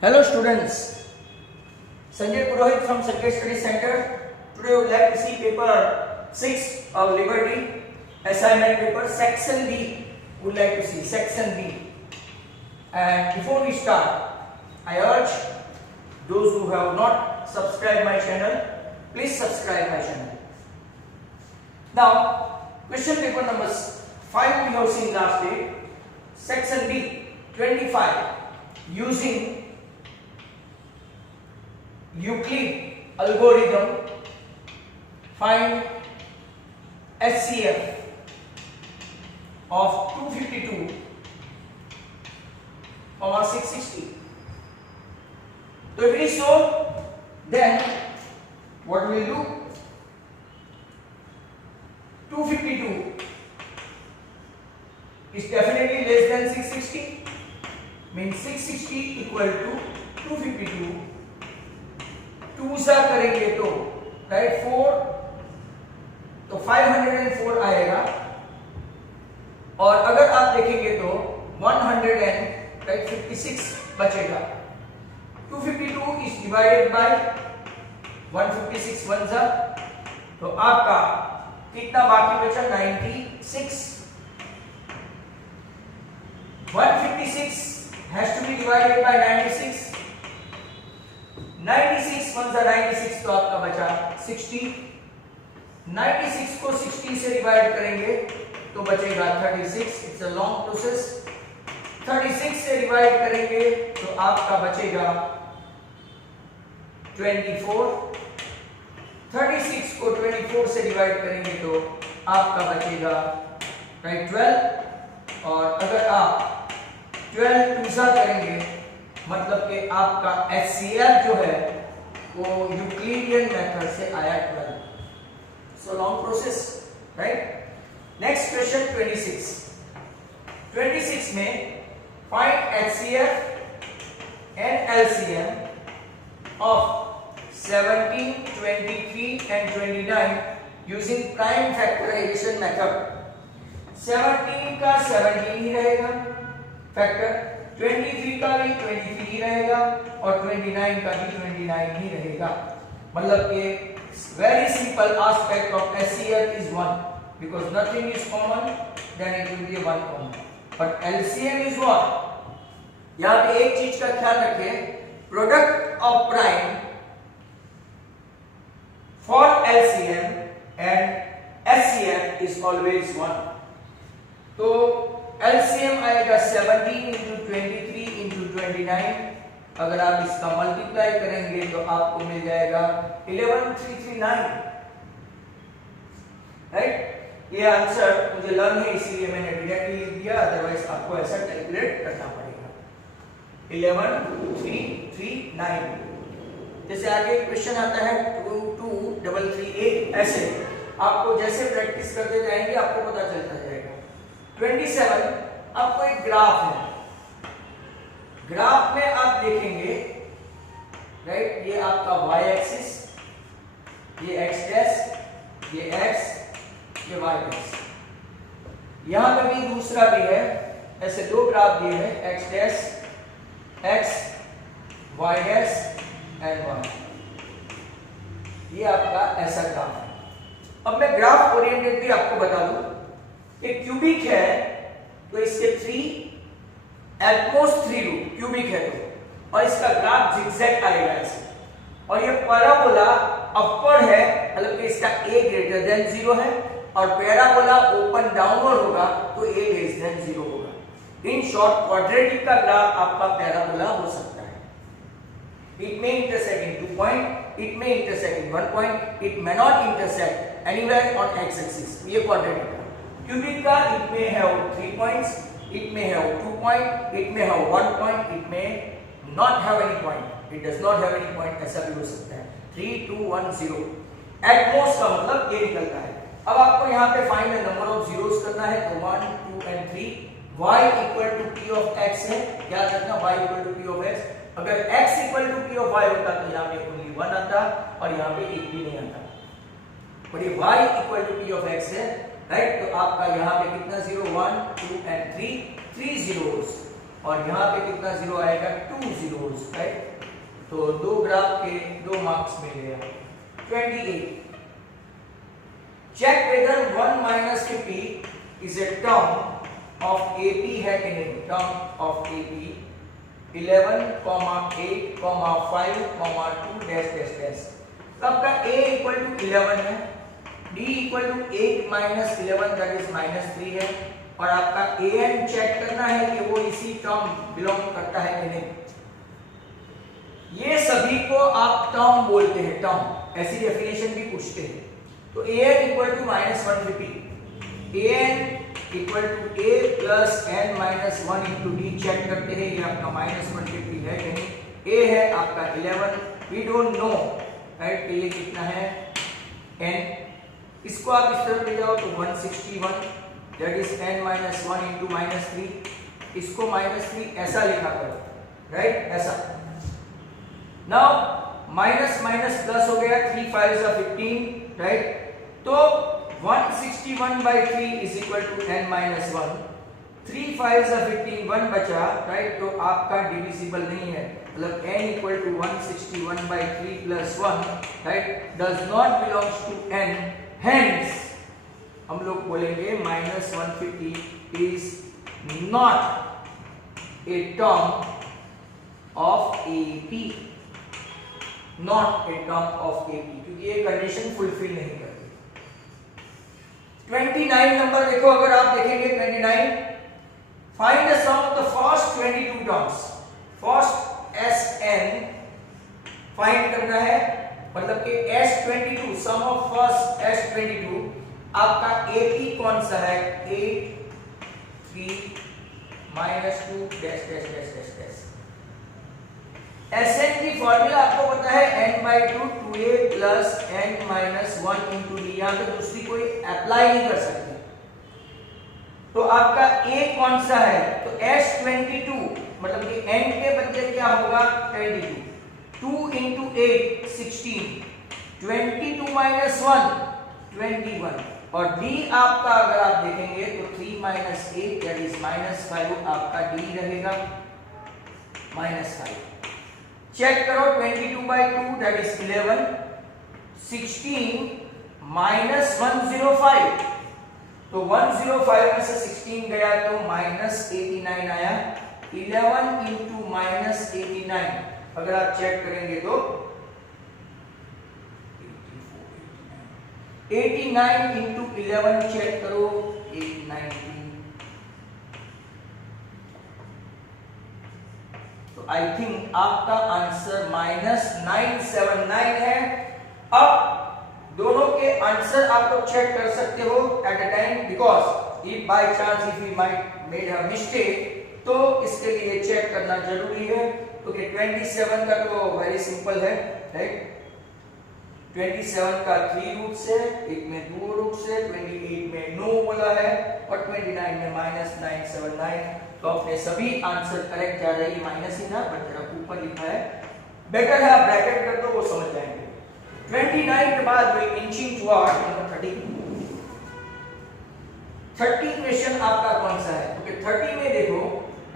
Hello students, Sanjay Purohit from Sanjay Study Center. Today we would like to see paper 6 of Liberty assignment paper section B. We would like to see section B. And before we start, I urge those who have not subscribed my channel, please subscribe my channel. Now, question paper number 5 we have seen last day. Section B 25 using Euclid algorithm find HCF of 252, 660. So if it is so, then what we will do? 252 is definitely less than 660, means 660 equal to 252. 2 सा करेंगे तो right 4 तो 504 आएगा, और अगर आप देखेंगे तो 156 बचेगा. 252 इज डिवाइडेड बाय 156 वन सा, तो आपका कितना बाकी बचा? 96. 156 has to be divided by 96. 96 one सा 96, तो आपका बचा 60. 96 को 60 से डिवाइड करेंगे तो बचेगा 36. It's a long process. 36 से डिवाइड करेंगे तो आपका बचेगा 24. 36 को 24 से डिवाइड करेंगे तो आपका बचेगा राइट 12. और अगर आप 12 दूसरा करेंगे मतलब कि आपका HCF जो है वो यूक्लिडियन मेथड से आया 12. So long process right. Next question 26. 26 में find HCF and LCM of 17, 23 and 29 using prime factorization method. 17 का 17 ही रहेगा फैक्टर, 23 का भी 23 ही रहेगा, और 29 का भी 29 ही रहेगा. मतलब कि very simple aspect of HCF is 1 because nothing is common, then it will be 1 common. But LCM is what? यहाँ पे एक चीज का ख्याल रखें, product of prime for LCM and HCF is always 1. तो LCM आएगा 17 into 23 into 29. अगर आप इसका मल्टीप्लाई करेंगे तो आपको मिल जाएगा 11339. राइट. ये आंसर मुझे लर्न है इसलिए मैंने डायरेक्टली लिख दिया, अदरवाइज आपको ऐसा कैलकुलेट करना पड़ेगा. 11339. जैसे आगे क्वेश्चन आता है 22338. ऐसे आपको जैसे प्रैक्टिस करते जाएंगे आपको पता चलता जाएगा. 27 आपको एक ग्राफ है. ग्राफ में आप देखेंगे राइट, ये आपका y एक्सिस, ये x डैश, ये x, ये y डैश. यहां पे भी दूसरा भी है. ऐसे दो ग्राफ दिए हैं, x dash, x, y dash and y. ये आपका ऐसा ग्राफ है. अब मैं ग्राफ ओरिएंटेड भी आपको बता दूं. एक क्यूबिक है तो इसके 3 एटमोस्ट 3 रूट क्यूबिक है तो, और इसका ग्राफ जिगजैग आएगा ऐसे. और ये पैराबोला अपवर्ड है, मतलब कि इसका a ग्रेटर देन 0 है, और पैराबोला ओपन डाउनवर्ड होगा तो a लेस देन 0 होगा. इन शॉर्ट क्वाड्रेटिक का ग्राफ आपका पैराबोला हो सकता है. It may intersect in 2 point, it may intersect in 1 point, it may not intersect anywhere on x axis. ये क्वाड्रेटिक cubic का it may have 3 points, it may have 2 point, it may have 1 point, it may not have any point, it does not have any point. ऐसा भी हो सकता है. 3 2 1 0 at most का मतलब ये निकलता है. अब आपको यहाँ पे find the number of zeros करना है, तो 1 2 and 3. y equal to p of x है, याद रखना y equal to p of x. अगर x equal to p of y होता तो यहाँ पे ओनली 1 आता और यहाँ पे 1 भी नहीं आता. और ये y equal to p of x है राइट. तो आपका यहाँ पे कितना 0 1 2 एंड 3 3 zeros. और यहाँ पे कितना जीरो आएगा, 2 zeros, राइट। तो दो ग्राफ के 2 मार्क्स मिल गया। 28 check whether 1 minus 50 is a term of AP है कि नहीं, term of AP 11, 8, 5, 2 dash dash dash। तो आपका A equal to 11 है, D equal to 8 minus 11 that is -3 है, और आपका AN चेक करना है कि वो इसी टर्म बिलोंग करता है कि नहीं। ये सभी को आप टर्म बोलते हैं, टर्म, ऐसी डेफिनेशन भी पूछते हैं। तो AN equal to -150, AN equal to A plus N minus 1 into D check करते हैं, ये आपका -150 है कि नहीं। A है आपका 11, we don't know, राइट, तो ये कितना है N। इसको आप इस तरफ ले जाओ तो 161 that is N minus 1 into -3, इसको -3 ऐसा लिखा करो, राइट, ऐसा। नाउ माइनस माइनस प्लस हो गया, 3 5s are 15, राइट। तो 161/3 is equal to n minus 1, 3 5s are 15, 1 बचा, राइट। तो आपका डिविजिबल नहीं है, मतलब n equal to 161/3 plus 1, right, does not belongs to n, hence हम लोग बोलेंगे -150 is not a term of AP, not a term of AP, क्योंकि ये कंडीशन फुलफिल नहीं करती। 29 नंबर देखो, अगर आप देखेंगे 29, find the sum of the first 22 terms, first SN find करना है, मतलब कि S22 some of first S22, आपका AP कौन सा है, 8 3 -2 dash dash dash dash dash. SN की फॉर्मूला आपको पता है n/2 2a plus n minus 1 into d, यहाँ पे दूसरी कोई अप्लाई नहीं कर सकते। तो आपका A कौन सा है, तो S22, मतलब कि n के बदले क्या होगा 22, 2 into 8 16, 22 minus 1 21, और D आपका अगर आप देखेंगे तो 3 minus 8 that is -5, आपका D रहेगा -5। चेक करो 22/2 that is 11, 16 minus 105, तो 105 में से 16 गया तो -89 आया, 11 into -89, अगर आप चेक करेंगे तो 89 into 11 चेक करो 890, तो आई थिंक आपका आंसर -979 है। अब दोनों के आंसर आप लोग चेक कर सकते हो at a time, because if by chance if we might made a mistake, तो इसके लिए चेक करना जरूरी है। ओके, 27 का तो वेरी सिंपल है, राइट। 27 का 3 रूट्स है, एक में 2 रूट्स है, 28 में नो बोला है, और 29 में -979, तो अपने सभी आंसर करेक्ट जा रही है। माइनस ही था बट जरा ऊपर लिखा है, बेटर है आप ब्रैकेट कर दो, वो समझ जाएंगे। 29 के बाद we inching toward number 30। 30 question आपका कौन सा है, ओके 30 में देखो,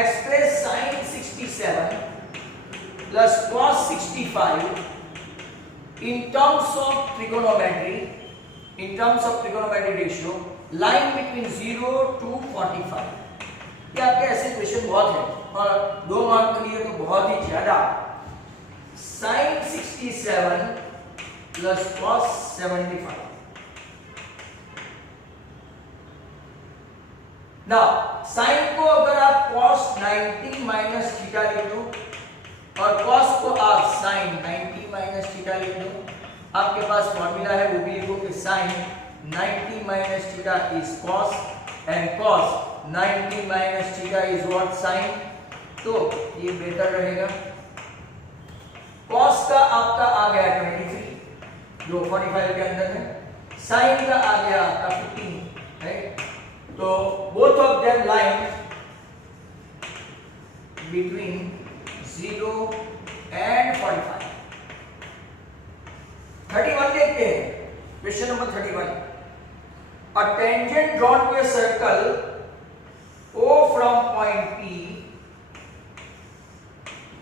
express sin 67 plus cos 65 in terms of trigonometry, in terms of trigonometry ratio, line between 0 to 45। ये आपके ऐसे क्वेश्चन बहुत हैं, और 2 मार्क के लिए तो बहुत ही ज्यादा। sin 67 plus cos 75। Now sin को अगर आप cos 90 minus थीटा लिख दो, और cos को आप sin 90 minus थीटा लिख दो, आपके पास फॉर्मूला है, वो भी लिखो कि sin 90 minus theta is cos and cos 90 minus theta is what, sin। तो ये बेहतर रहेगा। cos का आपका आ गया 23 जो 45 के अंदर है, sin का आ गया आपका 15, राइट। तो both of them line between 0 and 45। 31 देखते हैं, question number 31। A tangent drawn to a circle O from point P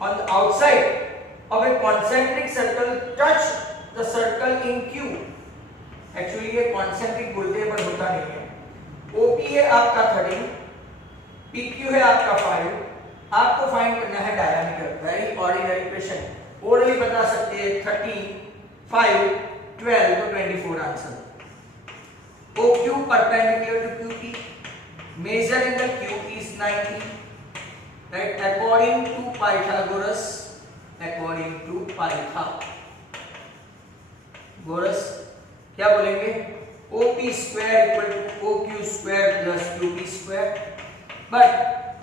on the outside of a concentric circle touch the circle in Q। Actually ये concentric बोलते हैं पर होता नहीं है। OP है आपका 13, PQ है आपका 5, आपको फाइंड करना है diameter. Very ordinary question, orally बता सकते हैं 30, 5, 12 तो 24 answer. OQ perpendicular to QP, measure in the Q is 90, right? According to Pythagoras, according to Pythagoras क्या बोलेंगे? OP square equal to OQ square plus QP square, but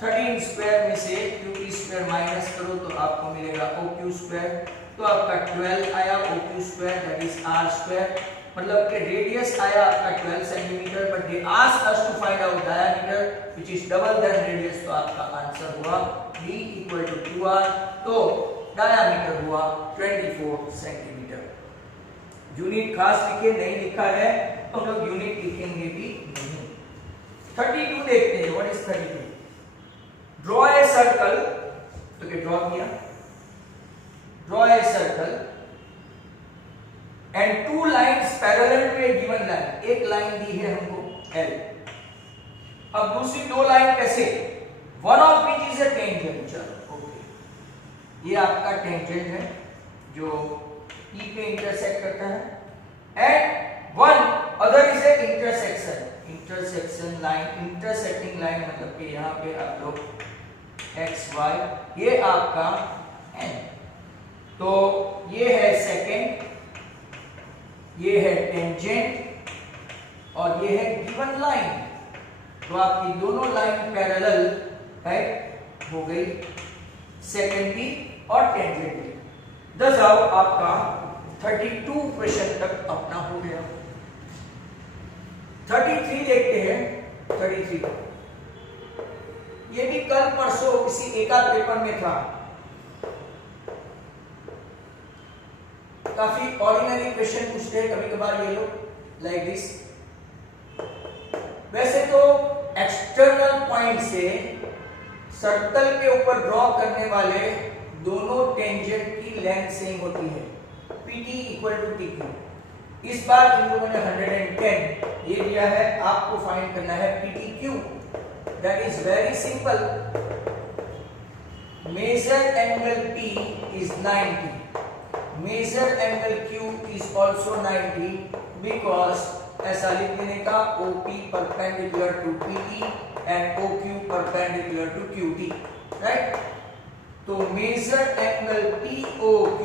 13 square में से QP square minus करो तो आपको मिलेगा OQ square, तो आपका 12 आया OQ square, that is R square, मतलब कि रेडियस आया आपका 12 centimetre, but they ask us to find out diameter which is double then radius, तो आपका आंसर हुआ D इक्वल टू 2R, तो डायमीटर हुआ 24 सेंटीमीटर। यूनिट खास लिखे नहीं लिखा है तो हम लोग यूनिट लिखेंगे भी नहीं। 32 देखते हैं, what is 32? Draw a circle, तो क्या ड्रॉ किया, draw a circle and two lines parallel to a given line, एक लाइन दी है हमको L, अब दूसरी दो लाइन कैसे, one of which is a tangent, चलो ओके, ये आपका टेंजेंट है जो E पे इंटरसेक्ट करता है, and one other is A intersection, intersection line, intersecting line मतलब कि यहाँ पे आप लोग एक्स वाई, ये आपका N, तो ये है सेकेंड, ये है टेंजेंट और ये है गिवन लाइन, तो आपकी दोनों लाइन पैरेलल है हो गई, सेकेंड भी और टेंजेंट भी। दस आओ आपका 32 क्वेश्चन तक अपना हो गया। 33 देखते हैं। 33 ये भी कल परसों किसी एकाध पेपर में था, काफी ऑर्डिनरी क्वेश्चन पूछते हैं कभी कभार ये लोग लाइक दिस। वैसे तो एक्सटर्नल पॉइंट से सर्कल के ऊपर ड्रॉ करने वाले दोनों टेंजेंट की लेंथ सेम होती है, PT इक्वल टू TQ। इस बार इन लोगों ने 110 ये दिया है, आपको फाइंड करना है PTQ। That is very simple, measure angle P is 90, measure angle Q is also 90, because ऐसा लिख देने का OP perpendicular to PT and OQ perpendicular to QT, right. तो मेजर एंगल POQ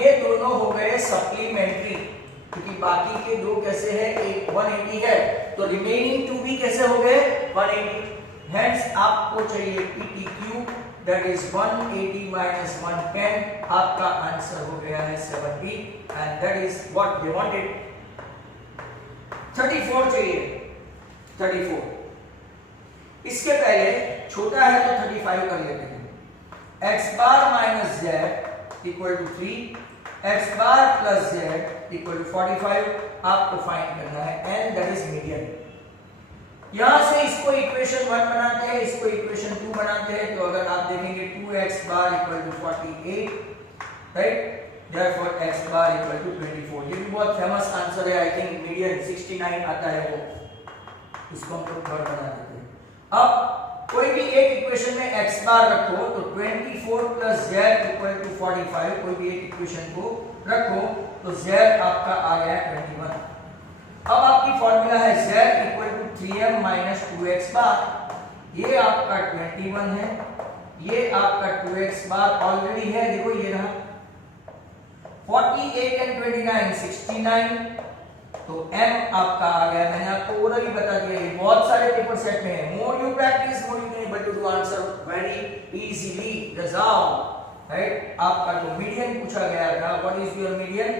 ये दोनों हो गए सप्लीमेंट्री, क्योंकि बाकी के दो कैसे है, एक 180 है, तो रिमेनिंग टू भी कैसे हो गए 180, हेंस आपको चाहिए PTQ, दैट इज 180 माइनस 110, आपका आंसर हो गया है 70 and that is what they wanted. 34 चाहिए, 34 इसके पहले छोटा है तो 35 कर लेते हैं। x bar minus z equal to 3, x bar plus z equal to 45, आपको फाइंड करना है n, दैट इज मीडियन। यहां से इसको इक्वेशन 1 बनाते हैं, इसको इक्वेशन 2 बनाते हैं, तो अगर आप देखेंगे 2x bar equal to 48, right, therefore x bar equal to 24। ये भी बहुत फेमस आंसर है, आई थिंक मीडियन 69 आता है वो, इसको हम लोग थर्ड बना देते हैं। अब कोई भी एक इक्वेशन में x बार रखो तो 24 प्लस z इक्वल टू 45, कोई भी एक इक्वेशन को रखो तो z आपका आ गया 21। अब आपकी फॉर्मूला है z equal to 3m minus 2x bar, ये आपका 21 है, ये आपका 2x बार ऑलरेडी है, देखो ये रहा 48 एंड 29 69, तो m आपका आ गया, मैंने आपको ओरली बता दिया, ये बहुत सारे पेपर सेट में है, more you practice more you can able to do answer very easily, resolve, right. आपका जो मीडियन पूछा गया था, what is your median,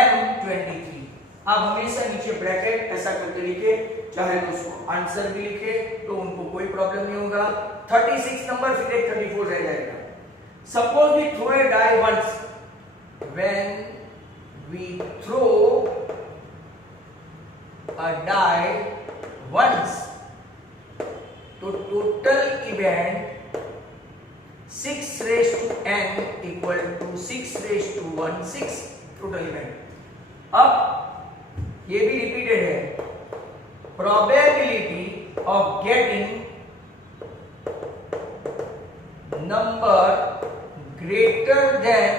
m23। आप हमेशा नीचे ब्रैकेट ऐसा करके लिखे, चाहे तो उसको आंसर भी लिखे तो उनको कोई प्रॉब्लम नहीं होगा। 36 नंबर फिर एक 34 रह जाएगा। Suppose we throw a die once, when we throw a die once, तो total event 6 raised to n equal to 6 raised to 1 6 total event. अब ये भी रिपीटेड है, probability of getting number greater than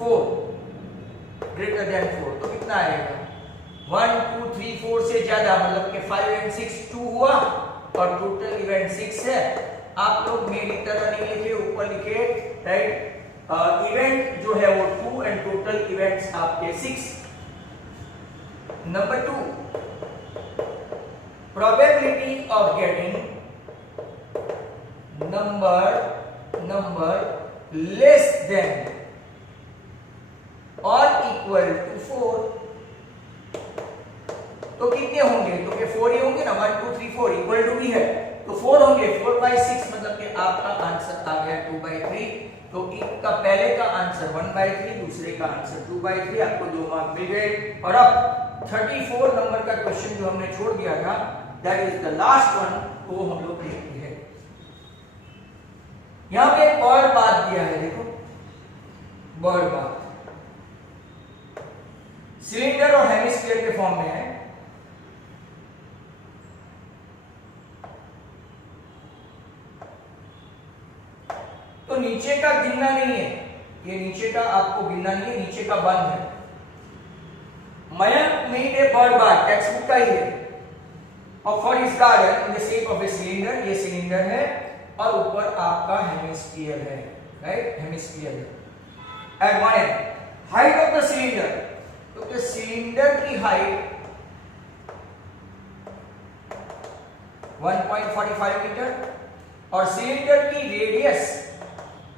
4, greater than 4 तो कितना आएगा 1 2 3 4 से ज्यादा, मतलब कि 5 एंड 6 2 हुआ और टोटल इवेंट 6 है। आप लोग मेरी तरह नहीं लिखे, ऊपर लिखे, राइट, इवेंट जो है वो 2 एंड टोटल इवेंट्स आपके 6। Number 2, probability of getting number less than और इक्वल टू 4 तो कितने होंगे, तो क्या 4 ही होंगे ना, 1 2 3 4 इक्वल टू भी है तो 4 होंगे, 4/6 मतलब कि आपका आंसर आ गया 2/3। तो इनका पहले का आंसर 1/3, दूसरे का आंसर 2/3, आपको 2 मार्क मिल गए। और अब 34 नंबर का क्वेश्चन जो हमने छोड़ दिया था, that is the last one, वो हम लोग देखते हैं। यहां पे एक और बात दिया है, देखो बर्ड बात, सिलेंडर और हेमिस्फीयर के फॉर्म में है। तो नीचे का गिनना नहीं है, ये नीचे का आपको गिनना नहीं है, नीचे का बंद है। Mayank made a bird bath, textbook का ही है, और for his garden in the shape of a cylinder, ये सिलेंडर है और ऊपर आपका हेमिस्फीयर है, राइट, हेमिस्फीयर है। At one end height of the cylinder, तो सिलेंडर की हाइट 1.45 मीटर और सिलेंडर की रेडियस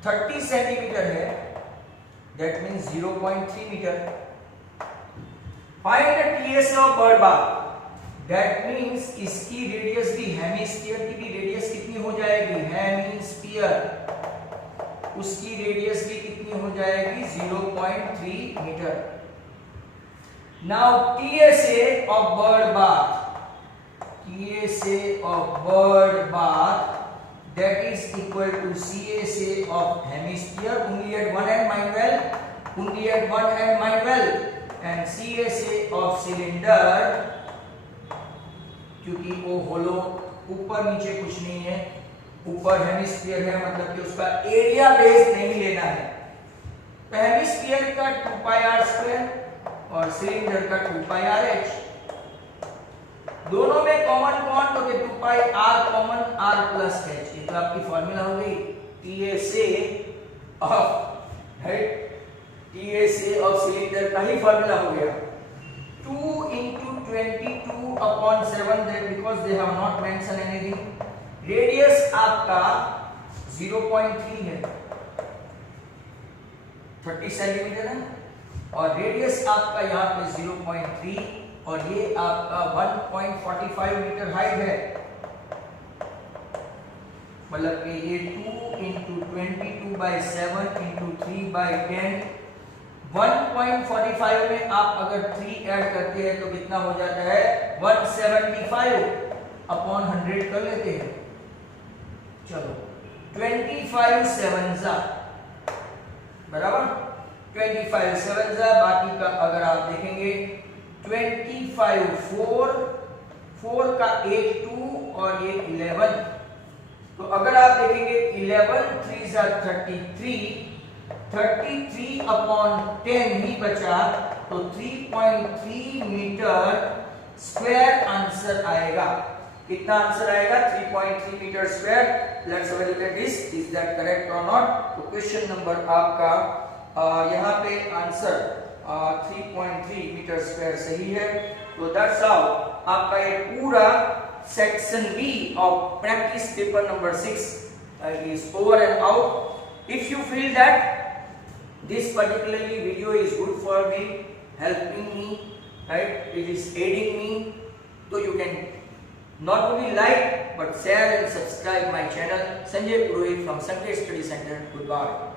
30 सेंटीमीटर है, that means 0.3 metre. Find the TS of bird bath, that means इसकी रेडियस भी, हेमिस्फीयर की भी रेडियस कितनी हो जाएगी, हेमिस्फीयर उसकी रेडियस भी कितनी हो जाएगी 0.3 metre. Now TSA of bird bath, TSA of bird bath that is equal to CSA of hemisphere, only at one end, mind well, only at one end, mind well, and CSA of cylinder, क्योंकि वो होलो ऊपर नीचे कुछ नहीं है, ऊपर hemisphere है, मतलब कि उसका एरिया बेस नहीं लेना है। तो हेमिस्फीयर का 2πr² और सिलेंडर का 2πrh, दोनों में कॉमन कौन, तो 2πr common r plus h, ये तो आपकी फॉर्मूला हो गई TSA of, right, TSA of cylinder का ही फॉर्मूला हो गया 2 into 22/7, because they have not mention anything. Radius आपका 0.3 है, 30 सेंटीमीटर है, और रेडियस आपका यहाँ पे 0.3 और ये आपका 1.45 मीटर हाइट है, मतलब कि ये 2 into 22/7 into 3/10, 1.45 में आप अगर 3 ऐड करते हैं तो कितना हो जाता है 175/100 कर लेते हैं। चलो 25 7 बराबर 25 7, बाकी का अगर आप देखेंगे 25 4 का 8 2 और ये 11, तो अगर आप देखेंगे 11 3 33/10 ही बचा, तो 3.3 मीटर स्क्वायर आंसर आएगा। कितना आंसर आएगा 3.3 metre square. Let's have a look at this, is that correct or not. तो क्वेश्चन नंबर आपका यहाँ पे आंसर 3.3 मीटर स्क्वायर सही है। तो दैट्स हाउ आपका ये पूरा section B of practice paper number 6 is over and out. If you feel that this particularly video is good for me, helping me, right, it is aiding me, so you can not only like but share and subscribe my channel Sanjay Purohit from Sanjay Study Center. Goodbye.